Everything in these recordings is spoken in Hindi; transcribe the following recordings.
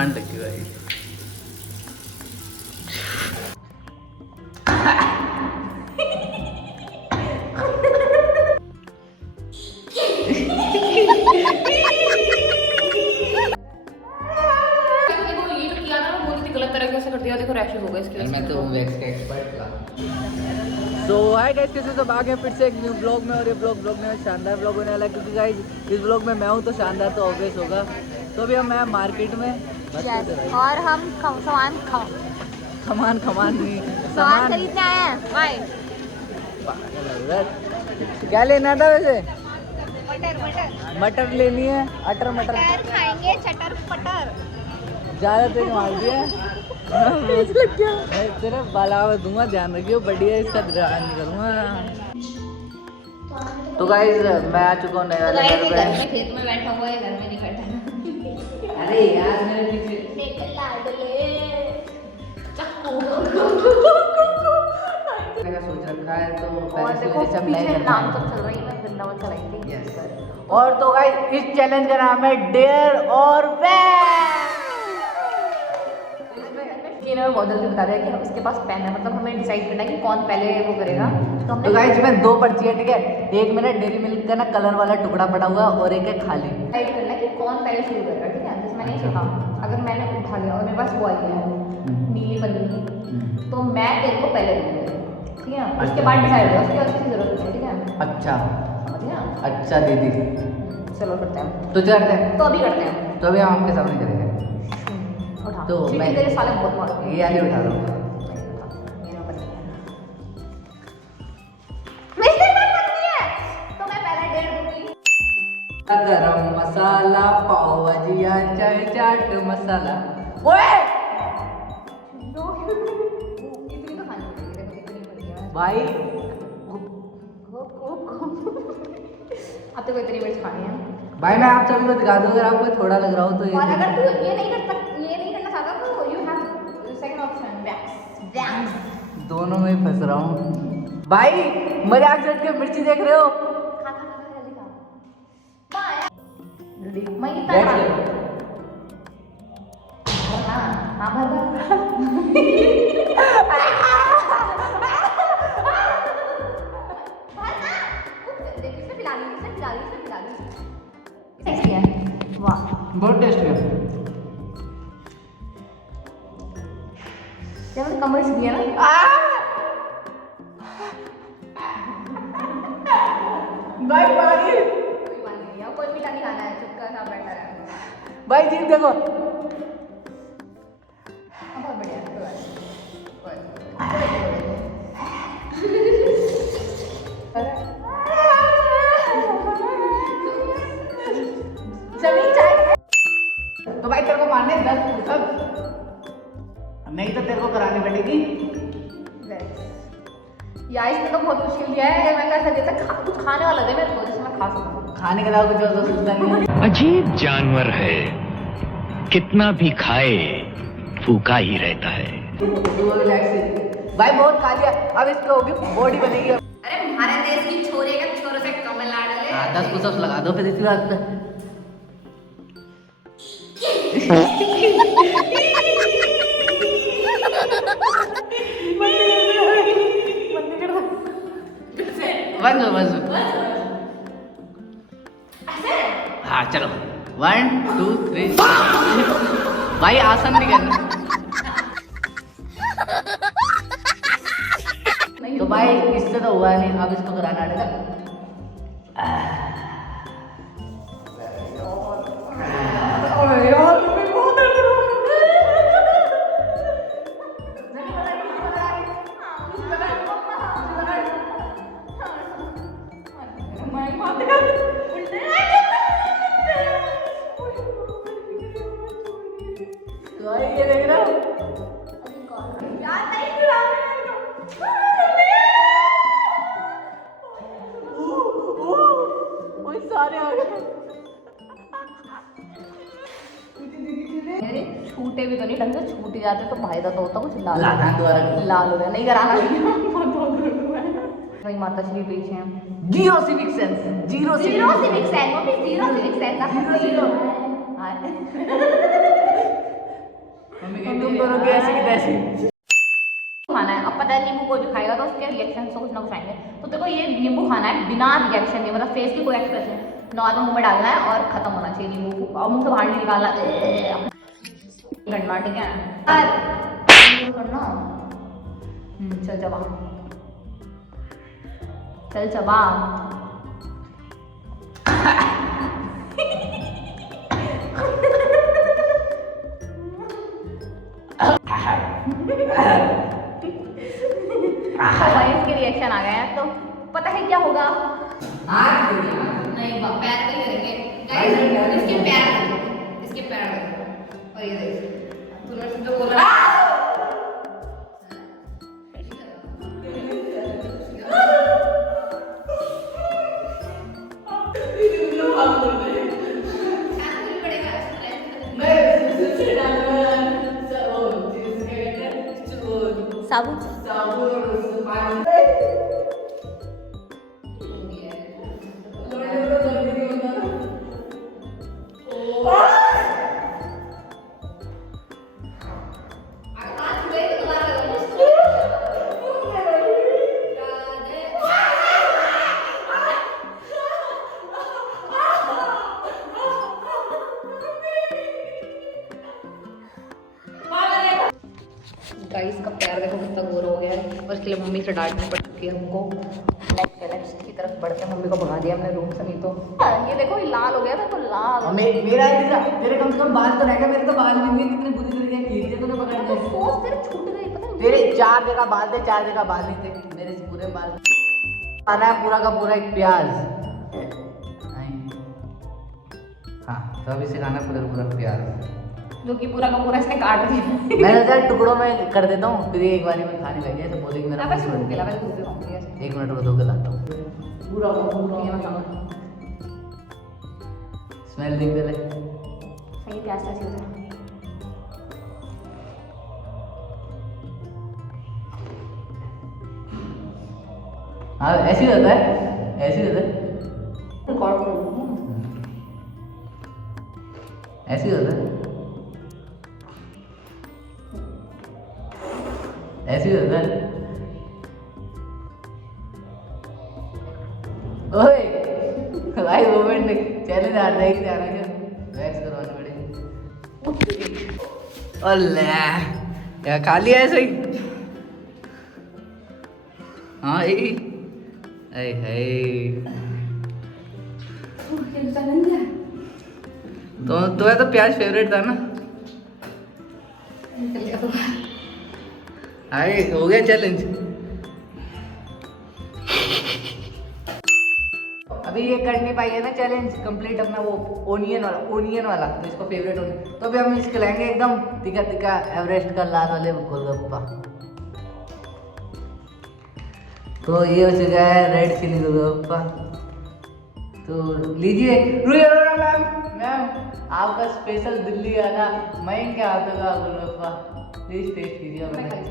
तो हाय गाइस, कैसे सब आ गए फिर से एक न्यू ब्लॉग में। और ये ब्लॉग में शानदार ब्लॉग होने वाला है, क्योंकि गाइस इस ब्लॉग में मैं हूँ तो शानदार तो ऑब्वियस होगा। तो अभी हम मैं मार्केट में और हम सामान खरीदने आए हैं। क्या लेना था वैसे? मटर मटर लेनी है। अटर मटर खाएंगे, चटर पटर। ज़्यादा तेज मार दिया तेरा बालावा दूंगा, ध्यान रखियो। बढ़िया, इसका ध्यान नहीं करूँगा। तो गाइस मैं आ चुका हूँ नए वाले घर पे। खेत में बैठा हुआ है, घर में नहीं बैठा। अरे यार मेरे पीछे मैंने सोच रखा है, तो पहले से मेरे सब नए घर नाम तो चल रही है, वृंदावन चलाएंगे। और तो गाइस इस चैलेंज का नाम है डेयर और इन्होंने बहुत जल्दी बता दिया कि उसके पास पेन है, मतलब हमें डिसाइड करना है कि कौन पहले वो करेगा। तो गाइस इसमें दो पर्ची है, ठीक है। एक में डेरी मिल्क का ना कलर वाला टुकड़ा पड़ा हुआ और एक है खाली। डिसाइड करना है कि कौन पहले शुरू करेगा, ठीक है। जैसे मैंने सोचा, अगर मैंने उठा लिया और मेरे पास वो आई है नीली पन्नी, तो मैं तेरे को पहले दूंगी, ठीक है। उसके बाद डिसाइड होगा, उसकी और किसी जरूरत नहीं है, ठीक है। अच्छा समझ गया? अच्छा दीदी, चलो करते हैं। तो करते हैं, तो अभी करते हैं। तो अभी हम आपके सामने करेंगे। उठा तो मैं तेरे साले बहुत मार ये वाली उठा लो। गरम मसाला, पाव भजिया, चाय चाट मसाला। ओए भाई अब तो कोई इतनी मिर्च खानी है भाई, मैं आप सभी को दिखा दूं अगर आपको थोड़ा लग रहा हो तो। और अगर तू ये नहीं करना चाहता तो you have second option, wax. दोनों में फंस रहा हूँ भाई। मजाक छੱਡ के मिर्ची देख रहे हो? खा जल्दी खा। मैं कितना बैठ खा गया। हाँ भर बहुत टेस्टी है। क्या मतलब कमर से दिया ना? भाई पानी, कोई बात नहीं है, कोई मीठा नहीं खाना है, चुपका सा बैठा है। भाई जीप देखो। बहुत बढ़िया, कोई बात नहीं। सभी चाय। तो भाई तेरे को मारने 10 पुशअप, नहीं तो तेरे को करानी पड़ेगी। यार इसने तो बहुत मुश्किल किया है। मैं कैसे देता कुछ खाने वाला दे मेरे को जिससे मैं खा सकूं। खाने के अलावा कुछ और तो सोचता नहीं है। अजीब जानवर है, कितना भी खाए भूखा ही रहता है। भाई बहुत खा लिया, अब इसको होगी बॉडी बनेगी। अरे हमारे देश की छोरे का छोरों से तमिलनाडु ले। 10 पुशअप्स लगा दो फिर इसी बात पे। बस हाँ चलो 1 2 3। भाई आसन नहीं करना। तो भाई इससे तो हुआ नहीं, अब इसको कराना पड़ेगा। ये देख रहा हूँ सारे आ गए। छूटे भी तो नहीं ढंग से, छूट ही जाते तो फायदा तो होता कुछ। लाल दोबारा हो गया, नहीं कराना वही माता श्री पीछे हैं। Zero civic sense, zero civic sense. करोगे ऐसे की तैसे। खाना है, अब पता है नींबू कोई भी खाएगा तो उसके रिएक्शन तो कुछ ना कुछ आएंगे। तो देखो ये नींबू खाना है बिना रिएक्शन के, मतलब फेस की कोई एक्सप्रेशन, नॉर्मल मुंह में डालना है और खत्म होना चाहिए नींबू, और मुंह से बाहर नहीं निकालना करना, ठीक है करना। चल चबा, चल चबा। इसके रिएक्शन आ गए हैं तो पता है क्या होगा? नहीं पैर पे ही करेंगे गाइस, इसके पैर, इसके पैर और ये देखो तुम जो बोल रहा है। साबुन गाइस का पैर देखो कितना गोरा हो गया है, और इसके लिए मम्मी से डांटनी पड़ चुकी है हमको। नेक्स्ट की तरफ बढ़ के मम्मी को भगा दिया हमने रूम से, नहीं तो ये देखो ये लाल हो गया था, तो लाल मेरा तेरे कम से कम बाल तो रहेगा, मेरे तो बाल नहीं हुए, कितने बुरी तरीके खींच तूने पकड़ तो के। सोच तेरे छूट गई, पता है तेरे 4 जगह बाल थे, 4 जगह बाल नहीं थे, मेरे से पूरे बाल। खाना है पूरा का पूरा एक प्याज। हाँ तो अभी से खाना है पूरा का पूरा प्याज, जो कि पूरा का पूरा इसने काट दिया। मैंने सोचा टुकड़ों में कर देता हूँ, फिर एक बारी में खाने लगे तो बोलेगी मेरा वैसे भूख लगा, वैसे भूख लगा ऐसे। 1 मिनट में धो के लाता हूँ। पूरा ठीक है मैं समझ, स्मेल देख पहले। सही प्याज था सीधा। हाँ ऐसे ही होता है, ऐसे ही होता है, रिकॉर्ड करो, ऐसे ही होता है, ऐसे ही होता है। ओए भाई मोमेंट चैलेंज आ रहा है कि आना क्या वैक्स करवाने पड़ेगी। ओले क्या खा लिया ऐसे ही? हाँ यही तो है तो प्याज फेवरेट था ना। आए हो गया चैलेंज। अभी ये कर नहीं पाई है ना चैलेंज कंप्लीट अपना वो ओनियन वाला तो इसको फेवरेट ओनियन, तो अभी हम इसको लाएंगे एकदम तीखा तीखा एवरेस्ट का लाल वाले गोलगप्पा। तो ये हो चुका है रेड चिली गोलगप्पा। तो लीजिए मैम आपका स्पेशल दिल्ली वाला मैं क्या हाथों का गोलगप्पा, प्लीज टेस्ट कीजिए। कैसे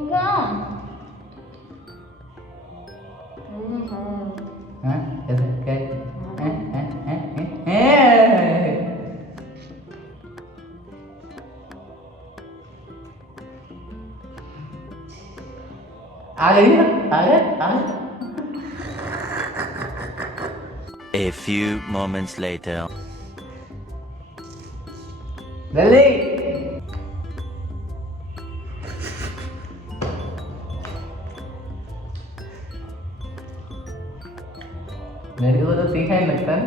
क्या आ गई आ गए। A few moments later. जल्दी मेरे को तो तीखा ही लगता है।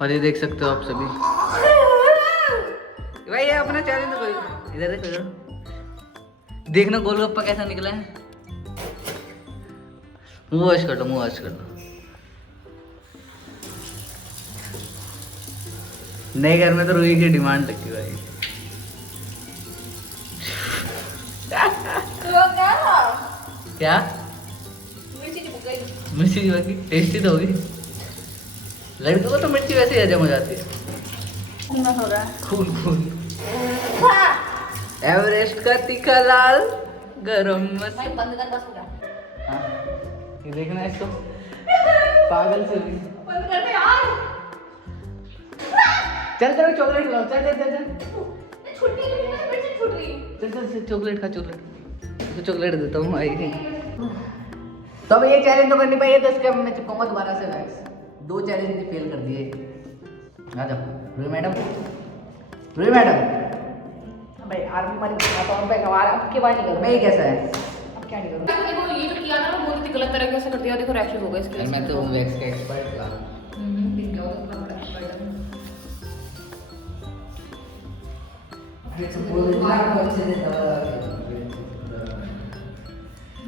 और ये देख सकते हो आप सभी भाई, ये अपना चैलेंज तो कोई इधर देखो, इधर देखना गोलगप्पा कैसा निकला है। मुंह वॉश कर लो, मुंह वॉश कर लो। नए घर में तो रूही की डिमांड लगती है भाई। क्या मिर्ची की बाकी टेस्टी तो होगी। लड़कों को तो मिर्ची वैसे ही हजम हो जाती है। खून एवरेस्ट का तीखा लाल गरम भाई बंद कर बस हो गया। हाँ ये देखना इसको पागल से हुई। बंद कर दे यार। चल तेरे चॉकलेट खिलाओ, चल चल चल चल छुट्टी नहीं है, फिर से छूट रही। चल चल चल चॉकलेट खा, चॉकलेट तो चॉकलेट देता हूँ भाई। तो अब ये चैलेंज तो करनी पाई, तो इसके अब मैं चिपकाऊंगा दोबारा से गाइस। 2 चैलेंज फेल कर दिए। आ जाओ रूही मैडम, रूही मैडम। भाई यार मर गया तो मैं गवार अब की बार नहीं करूंगा। मैं ये कैसा है? अब क्या नहीं करूंगा। देखो ये जो किया ना वो बहुत ही गलत तरीके से कर दिया। देखो रैशेस हो गए इसके। मैं तो वैक्स का एक्सपर्ट था। ठीक है, वो तो बड़ा एक्सपर्ट है।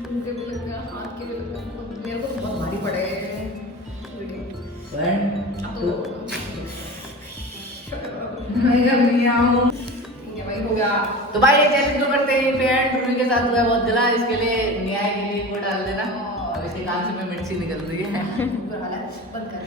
उनके भी लग गया, हाथ के भी लग गया, मेरे को बहुत भारी पड़े वीडियो। 1 2 ठीक है भाई, हो गया। तो भाई ये चैलेंज जो करते हैं पेरेंट रूही के साथ हुआ है बहुत जला, इसके लिए न्याय के लिए वो डाल देना। अब इसके कान से में मिर्ची निकल रही है। बुरा हाल है, बंद कर।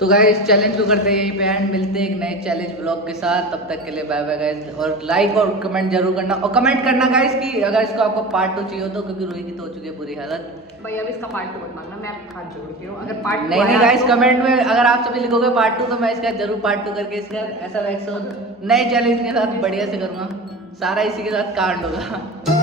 तो गाइस चैलेंज को करते हैं पे एंड, मिलते हैं एक नए चैलेंज ब्लॉग के साथ। तब तक के लिए बाय बाय गाइस, और लाइक और कमेंट जरूर करना, और कमेंट करना गाइस कि अगर इसको आपको पार्ट 2 चाहिए हो तो, क्योंकि रूही की तो हो चुकी है पूरी हालत। भाई अब इसका पार्ट 2 मत मांगना, मैं हाथ जोड़ती हूँ। अगर पार्ट नहीं नहीं गाइस, कमेंट में अगर आप सभी लिखोगे पार्ट 2 तो मैं इसका जरूर पार्ट 2 करके इसका ऐसा वैक्स नए चैलेंज के साथ बढ़िया से करूँगा। सारा इसी के साथ कांड होगा।